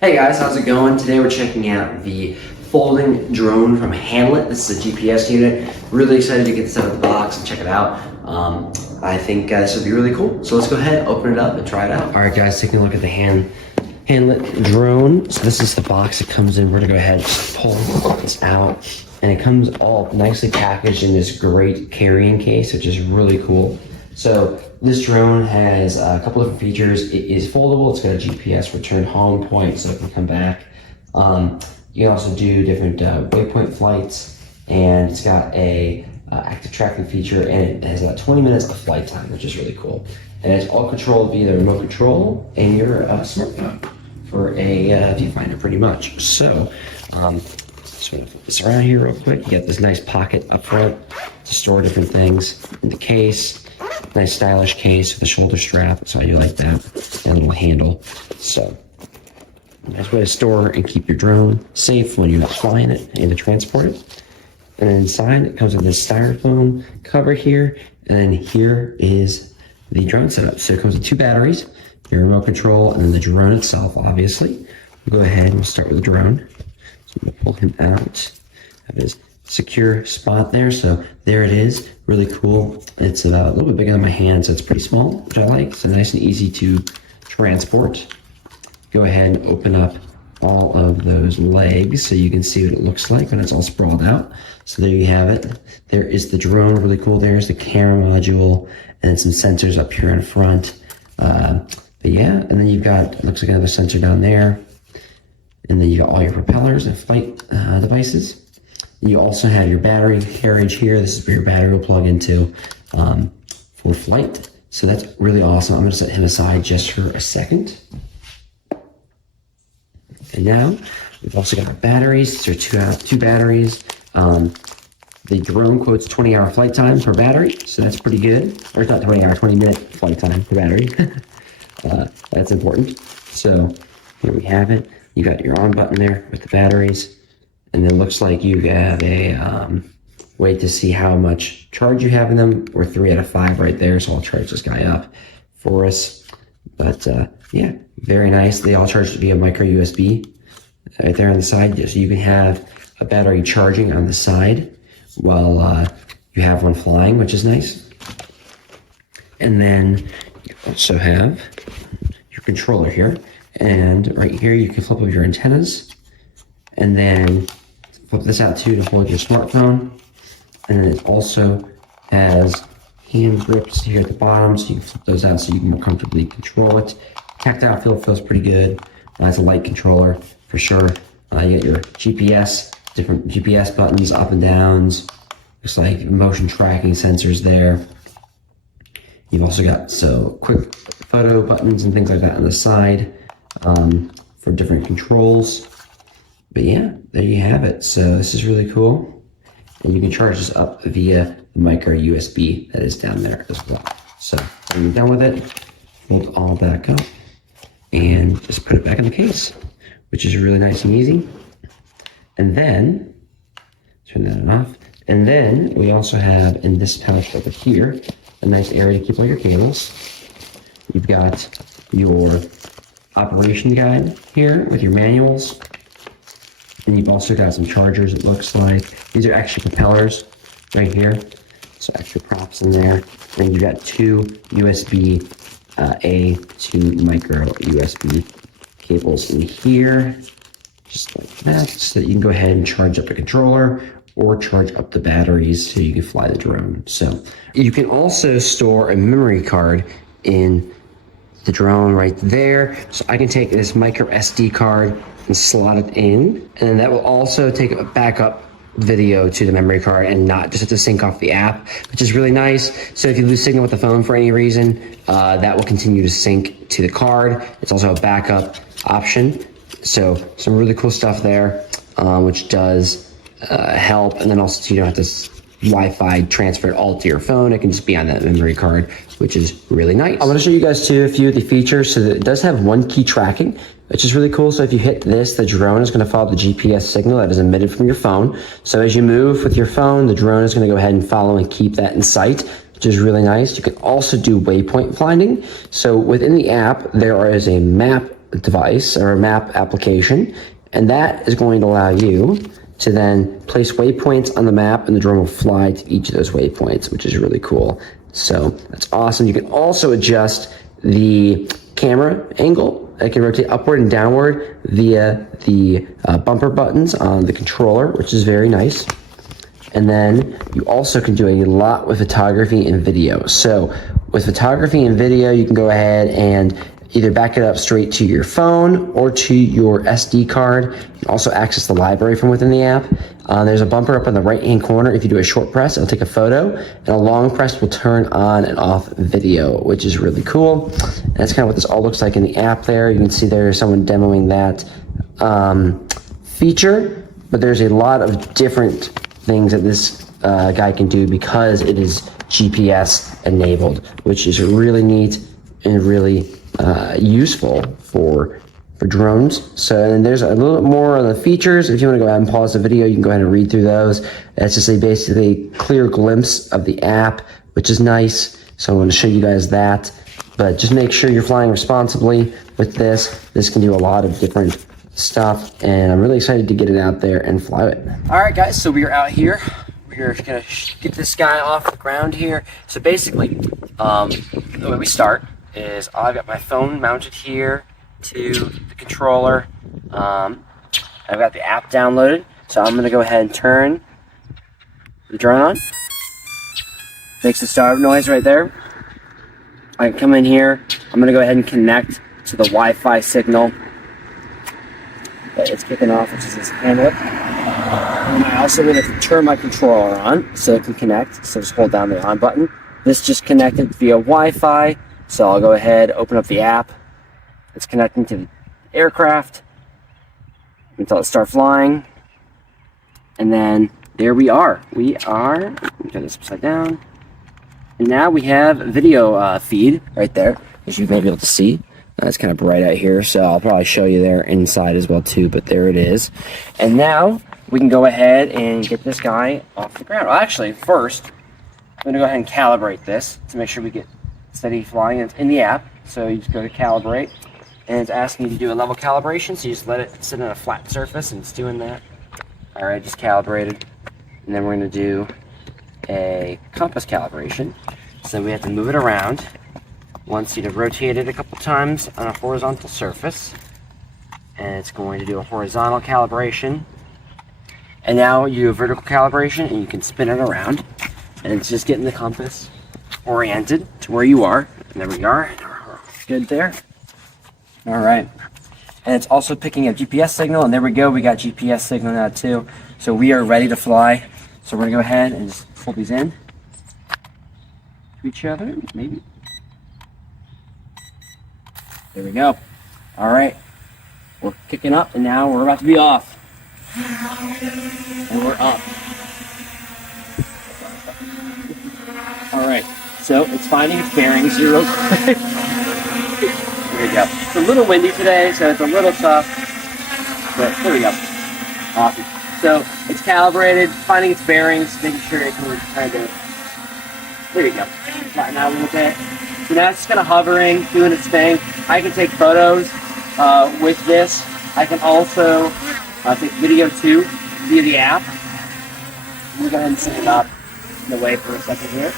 Hey guys, how's it going? Today we're checking out the folding drone from Handlet. This is a GPS unit. Really excited to get this out of the box and check it out. I think this would be really cool. So let's go ahead, open it up, and try it out. All right, guys, taking a look at the Handlet drone. So this is the box it comes in. We're gonna go ahead and just pull this out, and it comes all nicely packaged in this great carrying case, which is really cool. So this drone has a couple different features. It is foldable. It's got a GPS return home point, so it can come back. You can also do different waypoint flights, and it's got a active tracking feature, and it has about 20 minutes of flight time, which is really cool. And it's all controlled via the remote control and your smartphone for a viewfinder, pretty much. So, just want to flip this around here real quick. You got this nice pocket up front to store different things in the case. Nice stylish case with a shoulder strap, so I do like that, and a little handle. So, nice way to store and keep your drone safe when you're flying it and to transport it. And then inside, it comes with this styrofoam cover here, and then here is the drone setup. So it comes with 2 batteries, your remote control, and then the drone itself, obviously. We'll go ahead and we'll start with the drone. So I'm gonna pull him out. Have his secure spot there, so there it is. Really cool. It's a little bit bigger than my hand, so it's pretty small, which I like. So nice and easy to transport. Go ahead and open up all of those legs so you can see what it looks like when it's all sprawled out. So there you have it. There is the drone, really cool. There's the camera module and some sensors up here in front. But yeah, and then you've got, looks like another sensor down there. And then you got all your propellers and flight devices. You also have your battery carriage here. This is where your battery will plug into for flight. So that's really awesome. I'm gonna set him aside just for a second. And now we've also got our batteries. These are two batteries. The drone quotes 20-hour flight time per battery, so that's pretty good. Or it's not 20-hour, 20-minute flight time per battery. That's important. So here we have it. You got your on button there with the batteries. And then it looks like you have a way to see how much charge you have in them. We're 3 out of 5 right there, so I'll charge this guy up for us. But yeah, very nice. They all charge via micro USB right there on the side, so you can have a battery charging on the side while you have one flying, which is nice. And then you also have your controller here, and right here you can flip up your antennas, and then flip this out too to hold your smartphone. And then it also has hand grips here at the bottom, so you can flip those out so you can more comfortably control it. Tactile feel feels pretty good. It's a light controller for sure. You get your GPS, different GPS buttons, up and downs. Looks like motion tracking sensors there. You've also got quick photo buttons and things like that on the side for different controls. But yeah, there you have it. So this is really cool. And you can charge this up via the micro USB that is down there as well. So when you're done with it, fold all back up and just put it back in the case, which is really nice and easy. And then, turn that off. And then we also have in this pouch over here, a nice area to keep all your cables. You've got your operation guide here with your manuals. And you've also got some chargers, it looks like. These are actually propellers right here. So extra props in there. And you've got 2 USB A to micro USB cables in here. Just like that, so that you can go ahead and charge up the controller or charge up the batteries so you can fly the drone. So you can also store a memory card in the drone right there. So I can take this micro SD card and slot it in, and then that will also take a backup video to the memory card and not just have to sync off the app, which is really nice. So if you lose signal with the phone for any reason, that will continue to sync to the card. It's also a backup option. So some really cool stuff there, which does help. And then also you don't have to Wi-Fi transfer it all to your phone. It can just be on that memory card, which is really nice. I'm gonna show you guys too a few of the features. So that it does have 1 key tracking, which is really cool. So if you hit this, the drone is gonna follow the GPS signal that is emitted from your phone. So as you move with your phone, the drone is gonna go ahead and follow and keep that in sight, which is really nice. You can also do waypoint finding. So within the app, there is a map device or a map application, and that is going to allow you to then place waypoints on the map, and the drone will fly to each of those waypoints, which is really cool. So that's awesome. You can also adjust the camera angle. It can rotate upward and downward via the bumper buttons on the controller, which is very nice. And then you also can do a lot with photography and video. So with photography and video, you can go ahead and either back it up straight to your phone or to your SD card. You can also access the library from within the app. There's a bumper up in the right-hand corner. If you do a short press, it'll take a photo, and a long press will turn on and off video, which is really cool. And that's kind of what this all looks like in the app there. You can see there's someone demoing that feature, but there's a lot of different things that this guy can do because it is GPS enabled, which is really neat and really useful for drones. So, and there's a little bit more on the features. If you want to go ahead and pause the video, you can go ahead and read through those. It's just a basically clear glimpse of the app, which is nice. So I want to show you guys that. But just make sure you're flying responsibly with this. This can do a lot of different stuff, and I'm really excited to get it out there and fly it. All right, guys, so we are out here. We're gonna get this guy off the ground here. So basically, the way we start is I've got my phone mounted here to the controller. I've got the app downloaded, so I'm gonna go ahead and turn the drone on. Makes the startup noise right there. I can come in here. I'm gonna go ahead and connect to the Wi-Fi signal. It's kicking off, which is this handle. And I also need to turn my controller on so it can connect. So just hold down the on button. This just connected via Wi-Fi. So I'll go ahead, open up the app. It's connecting to the aircraft until it starts flying. And then there we are. Let me turn this upside down. And now we have video feed right there, as you may be able to see. It's kind of bright out here, so I'll probably show you there inside as well too, but there it is. And now we can go ahead and get this guy off the ground. Well, actually, first, I'm going to go ahead and calibrate this to make sure we get steady flying. It's in the app, so you just go to calibrate, and it's asking you to do a level calibration, so you just let it sit on a flat surface, and it's doing that. All right, just calibrated. And then we're going to do a compass calibration. So we have to move it around. Wants you to rotate it a couple times on a horizontal surface, and it's going to do a horizontal calibration. And now you do a vertical calibration, and you can spin it around, and it's just getting the compass oriented to where you are. And there we are. Good there. All right. And it's also picking up GPS signal, and there we go. We got GPS signal now too. So we are ready to fly. So we're gonna go ahead and just pull these in to each other, maybe. There we go. All right. We're kicking up, and now we're about to be off. And we're up. All right. So it's finding its bearings here real quick. There we go. It's a little windy today, so it's a little tough. But there we go. Awesome. So it's calibrated, finding its bearings, making sure it can kind of. There you go. Flatten out a little bit. So now it's just kind of hovering, doing its thing. I can take photos with this. I can also take video too via the app. I'm gonna go ahead and set it up in the way for a second here.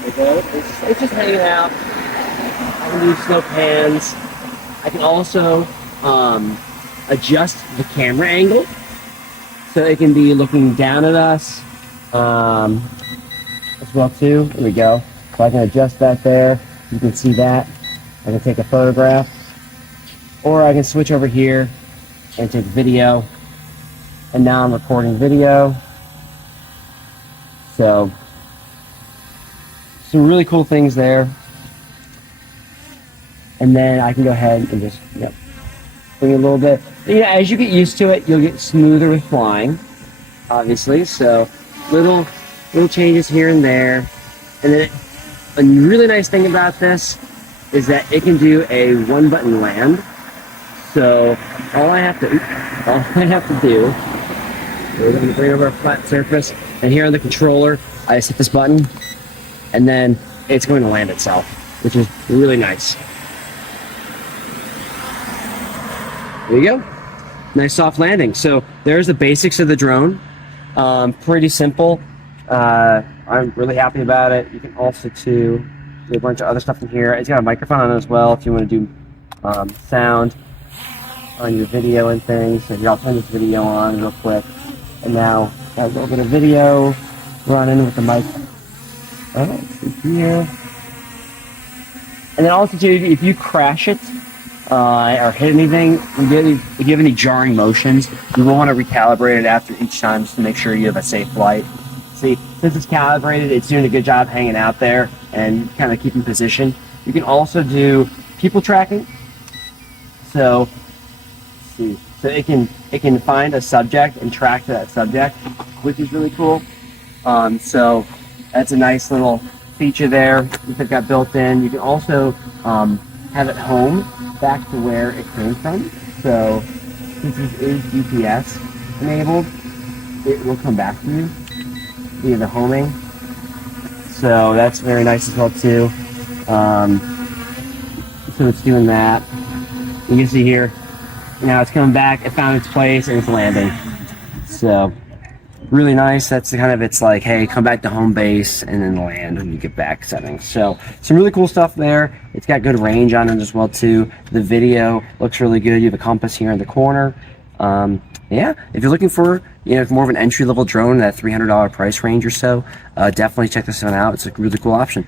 There we go. It's just hanging out. I can do slow pans. I can also adjust the camera angle so it can be looking down at us as well too. There we go. So I can adjust that there. You can see that. I can take a photograph, or I can switch over here and take video. And now I'm recording video. So some really cool things there. And then I can go ahead and just bring it a little bit. You know, as you get used to it, you'll get smoother with flying, obviously. So little changes here and there. And then a really nice thing about this is that it can do a one-button land. So all I have to do, we're going to bring over a flat surface, and here on the controller, I just hit this button, and then it's going to land itself, which is really nice. There you go. Nice soft landing. So there's the basics of the drone. Pretty simple. I'm really happy about it. You can also do a bunch of other stuff in here. It's got a microphone on it as well if you want to do sound on your video and things. So I'll turn this video on real quick. And now got a little bit of video running with the mic. Here. And then also too, if you crash it or hit anything, if you have any jarring motions, you will want to recalibrate it after each time just to make sure you have a safe flight. See, since it's calibrated, it's doing a good job hanging out there and kind of keeping position. You can also do people tracking. So, let's see, so it can find a subject and track to that subject, which is really cool. So that's a nice little feature there that they've got built in. You can also have it home back to where it came from. So since this is GPS enabled, it will come back to you via the homing. So that's very nice as well too. So it's doing that. You can see here, now it's coming back, it found its place, and it's landing. So really nice. That's kind of, it's like, hey, come back to home base and then land when you get back settings. So some really cool stuff there. It's got good range on it as well too. The video looks really good. You have a compass here in the corner. Yeah, if you're looking for, you know, more of an entry-level drone in that $300 price range or so, definitely check this one out. It's a really cool option.